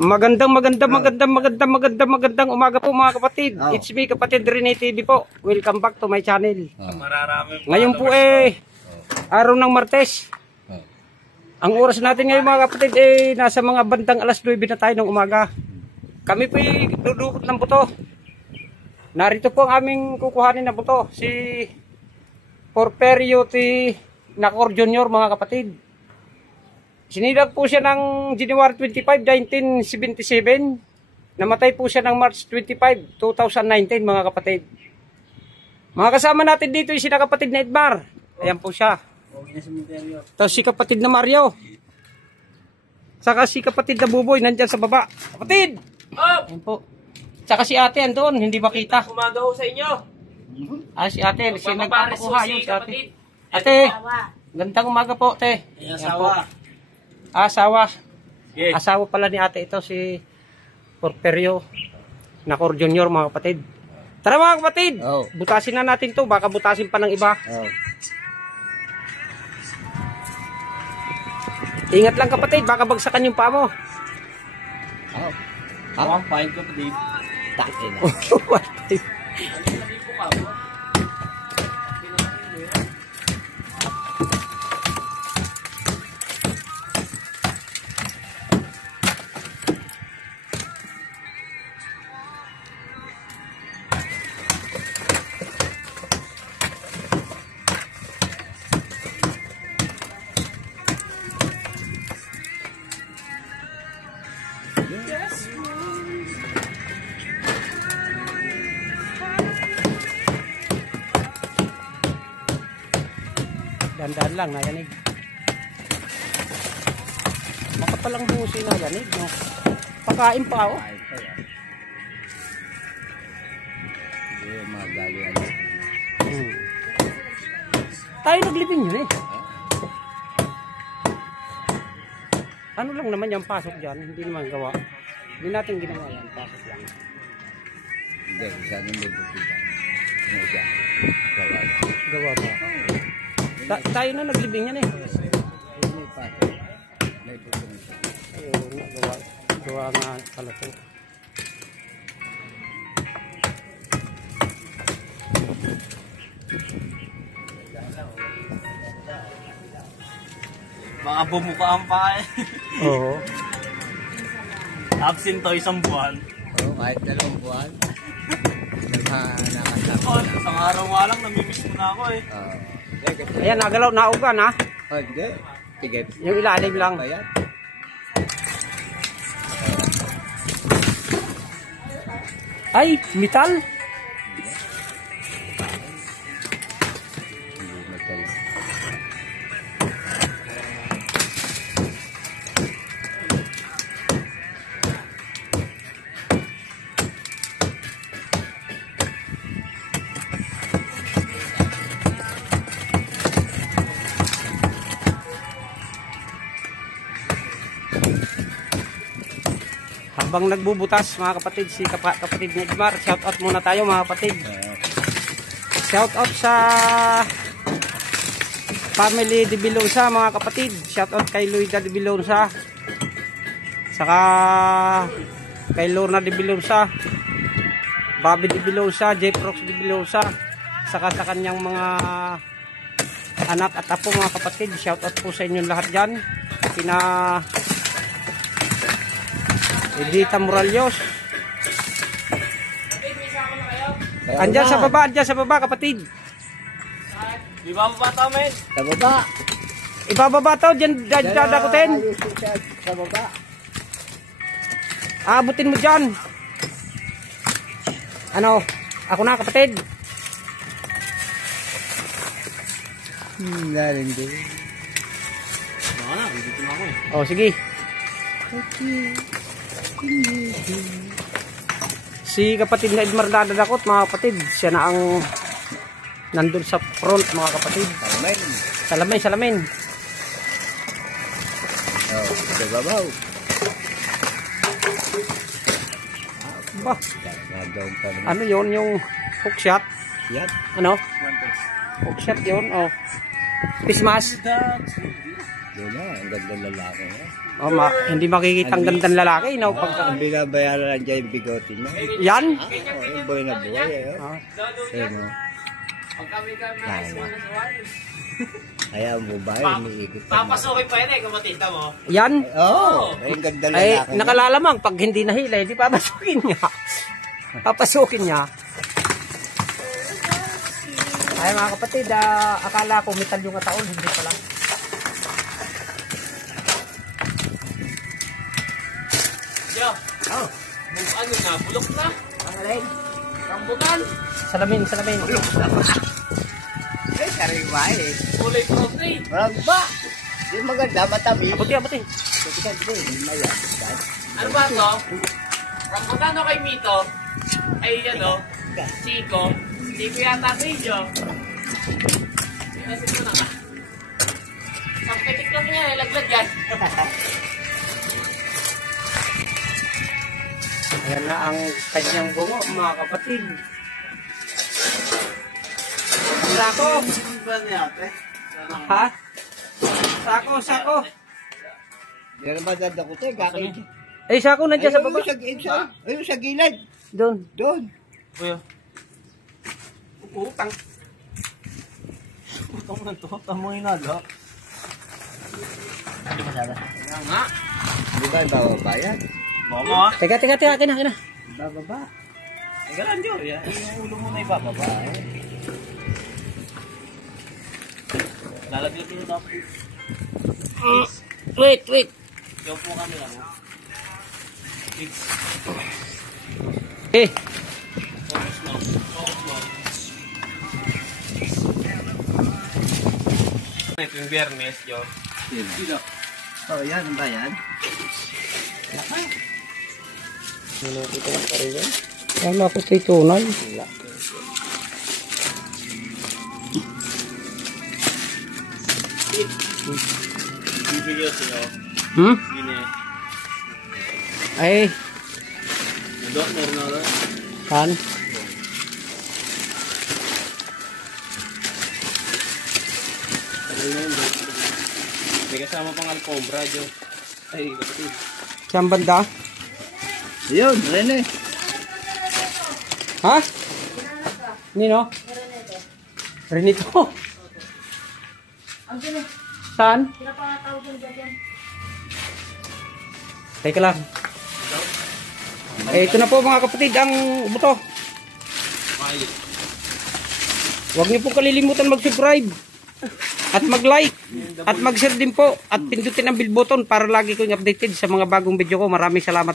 Magandang umaga po mga kapatid. It's me, kapatid Rene TV po. Welcome back to my channel. Ngayon po araw ng Martes. Ang oras natin ngayon mga kapatid nasa mga bandang alas 9 na tayo ng umaga. Kami po dudukot ng buto. Narito po ang aming kukuhanin na buto. Si Porperio T. Nacor Jr. mga kapatid. Sinilag po siya ng January 25, 1977. Namatay po siya ng March 25, 2019 mga kapatid. Mga kasama natin dito yung sina kapatid na Edmar. Ayan po siya. Tapos si kapatid na Mario. Saka si kapatid na Buboy nandyan sa baba. Kapatid! Ayan po. Saka si ate andun, hindi makita. Umaga ho sa inyo. Si ate, si nagpapakuha yun si ate. Ate, gandang umaga po, te. Asawa. Asawa. Yes. Asawa pala ni ate ito, si Porperio Nacor Jr. mga kapatid. Tara mga kapatid, butasin na natin to, baka butasin pa ng iba. Ingat lang kapatid, baka bagsakan yung paa mo. Ang fine ko kapatid. Takin na. Dandan lang, nayanig. Makapalang busi na yanig, no? Pakain pa ako. Tayo naglibing yun Ano lang naman yung pasok dyan, hindi naman gawa. Hindi natin ginawa yan, pasok lang. Hindi, isa nung may bukita. Ano siya? Gawa ba? Gawa ba? Tayo na naglibing yan May pasok. May bukita. Gawa nga pala ito. Baka bumukaan pa Oo. Absent to isang buwan. Kahit 2 buwan. Nakasama na. Isang araw nga lang, namimiss mo na ako Ayan, nagalaw, naugan ha. Hindi. Sige. Yung ilalim lang. Ayan. Ay, metal. Habang nagbubutas mga kapatid, si kapatid ni Edmar, shout out muna tayo mga kapatid. Shout out sa family de Bilonsa mga kapatid. Shout out kay Luida de Bilonsa. Saka kay Lorna de Bilonsa, Bobby de Bilonsa, Jeprox de Bilonsa. Saka sa kanyang mga anak at apo mga kapatid. Shout out po sa inyong lahat dyan. Kina Edita Moralios. Andyan sa baba kapatid. Di ba mabata men? Sa baba. Ibababa to, dyan dadakutin. Sa baba. Abutin mo dyan. Ano, ako na kapatid. Galing din. Dito na ako Oh, sige. Si kapatid na Edmar dadakot mga kapatid, siya na ang nandun sa front mga kapatid. Salamin. Sa babaw. Ba, ano yon yung hook shot? Yan. Ano? Hook shot yun, oh. Pismas. Yun na, ang ganda ng lalaki niya. Oh, hindi makikita ang gandang lalaki, no? Pagka... Ang binabayaran lang dyan yung bigote niya. Yan? Oo, yung buhay na buhay. Ah. Ayun mo. Kaya ang babae, umiikot pa. Papasukin pa yun eh, kapatid mo. Yan? Oo, ay ang ganda ng Ay, lalaki niya. nakalalamang, pag hindi nahila, hindi papasukin niya. Papasukin niya. Ay mga kapatid, akala ko metal yung ataol, hindi pala. Yo, ano na, bulok na. Ang alin? Rambutan. Salamin. Eh, sariwa eh. Kulay protein. Marag ba? Di maganda, matamis. Abuti. Ano ba to? Rambutan o kay Mito? Ay, ano? Chico. Chico yata sa inyo. Kasi ko na ka. Pagkitik lang niya, laglag yan. Ayan na ang kanyang bungo, mga kapatid. Sako! Ba niya, ate? Ha? Sako. Yan ang maganda ko tayo, kakait. Eh, sako nandiyan sa baba. Ayun sa gilid. Doon. Doon. Kuya. Utang. Utang na to. Tama yung nala. Kaya nga. Di ba yung bababayan? Mama. Teka, kina. Bababa. Teka lang, Joe. Yung ulo mo na ibababa. Lalagyan ko yung tapos. Wait. Joe po kami lang. Eh, Focus mo. Ito yung biyernes, Joe. Oh, yan ang bayan. wala ko sa tunay. Bibigyan sa'yo. Hmm? Gini. Ay, Dok, meron na rin. kan? Tagal na yun, Dok. May kasama pang alcombra, Joe. Ay, kapatid. Saan banda? Yun, Rene. Ha? Nino? Renito. Saan? Teka lang. Eh, ito na po mga kapatid ang buto. Huwag niyo po kalilimutan mag-subscribe at mag-like at mag-share din po at pindutin ang bell button para lagi kong updated sa mga bagong video ko. Maraming salamat.